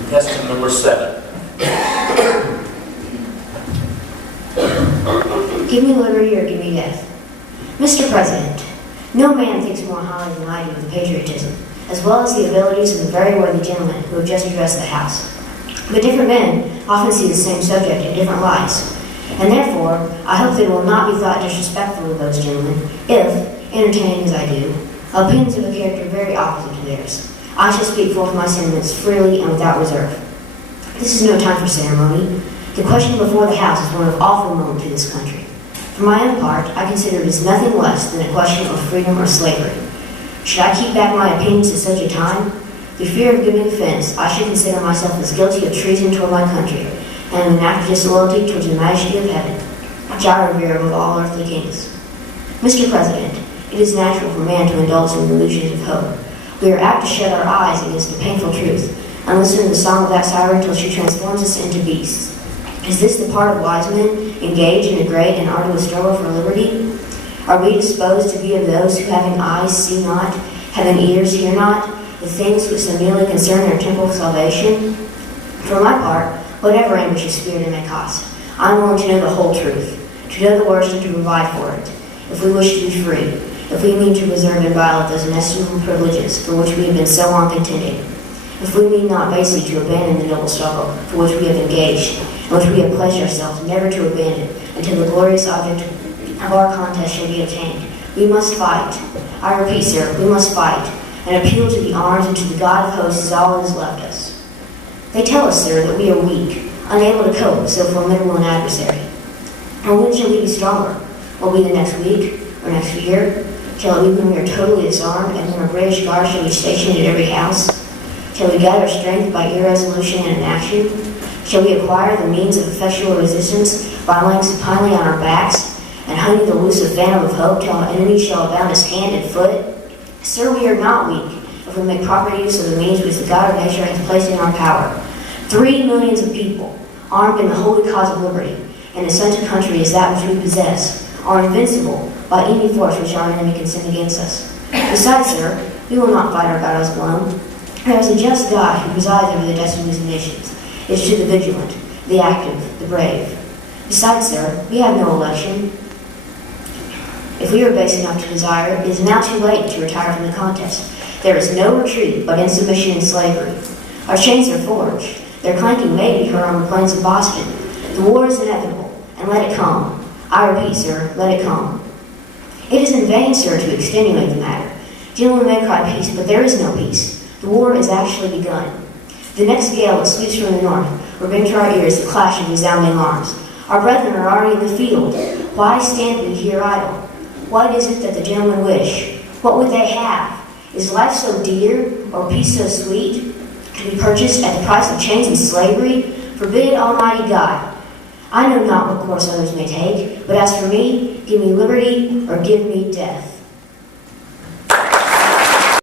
Contestant number 7. Give me liberty or give me death. Mr. President, no man thinks more highly than I do of patriotism, as well as the abilities of the very worthy gentleman who have just addressed the House. But different men often see the same subject in different lights, and therefore I hope that it will not be thought disrespectful of those gentlemen if, entertaining as I do, opinions of a character very opposite to theirs, I shall speak forth my sentiments freely and without reserve. This is no time for ceremony. The question before the House is one of awful moment to this country. For my own part, I consider it as nothing less than a question of freedom or slavery. Should I keep back my opinions at such a time? Through fear of giving offense, I should consider myself as guilty of treason toward my country, and an act of disloyalty towards the majesty of heaven, which I revere above all earthly kings. Mr. President, it is natural for man to indulge in illusions of hope. We are apt to shut our eyes against the painful truth, and listen to the song of that siren until she transforms us into beasts. Is this the part of wise men engaged in a great and arduous struggle for liberty? Are we disposed to be of those who, having eyes, see not, having ears, hear not, the things which so nearly concern their temporal salvation? For my part, whatever anguish of spirit it may cost, I am willing to know the whole truth, to know the worst and to provide for it, if we wish to be free, if we mean to preserve and violate those inestimable privileges for which we have been so long contending, if we mean not basely to abandon the noble struggle for which we have engaged, and which we have pledged ourselves never to abandon until the glorious object of our contest shall be attained. We must fight. I repeat, sir, we must fight, and appeal to the arms and to the God of hosts is all that is left us. They tell us, sir, that we are weak, unable to cope with so formidable an adversary. And when shall we be stronger? Will it be the next week, or next year? Shall it be when we are totally disarmed, and when a British guard shall be stationed at every house? Shall we gather strength by irresolution and inaction? Shall we acquire the means of effectual resistance by lying supinely on our backs and hugging the elusive phantom of hope till our enemy shall abound us hand and foot? Sir, we are not weak if we make proper use of the means which the God of nature has placed in our power. 3 millions of people, armed in the holy cause of liberty, and in such a country as that which we possess, are invincible by any force which our enemy can send against us. Besides, sir, we will not fight our battles alone. There is a just God who presides over the destinies of nations. It is to the vigilant, the active, the brave. Besides, sir, we have no election. If we are base enough to desire it, it is now too late to retire from the contest. There is no retreat but in submission and slavery. Our chains are forged. Their clanking may be heard on the plains of Boston. The war is inevitable, and let it come. I repeat, sir, let it come. It is in vain, sir, to extenuate the matter. Gentlemen may cry peace, but there is no peace. The war is actually begun. The next gale that sweeps from the north will bring to our ears the clash of resounding arms. Our brethren are already in the field. Why stand we here idle? What is it that the gentlemen wish? What would they have? Is life so dear, or peace so sweet, to be purchased at the price of chains and slavery? Forbid, Almighty God. I know not what course others may take, but as for me, give me liberty or give me death.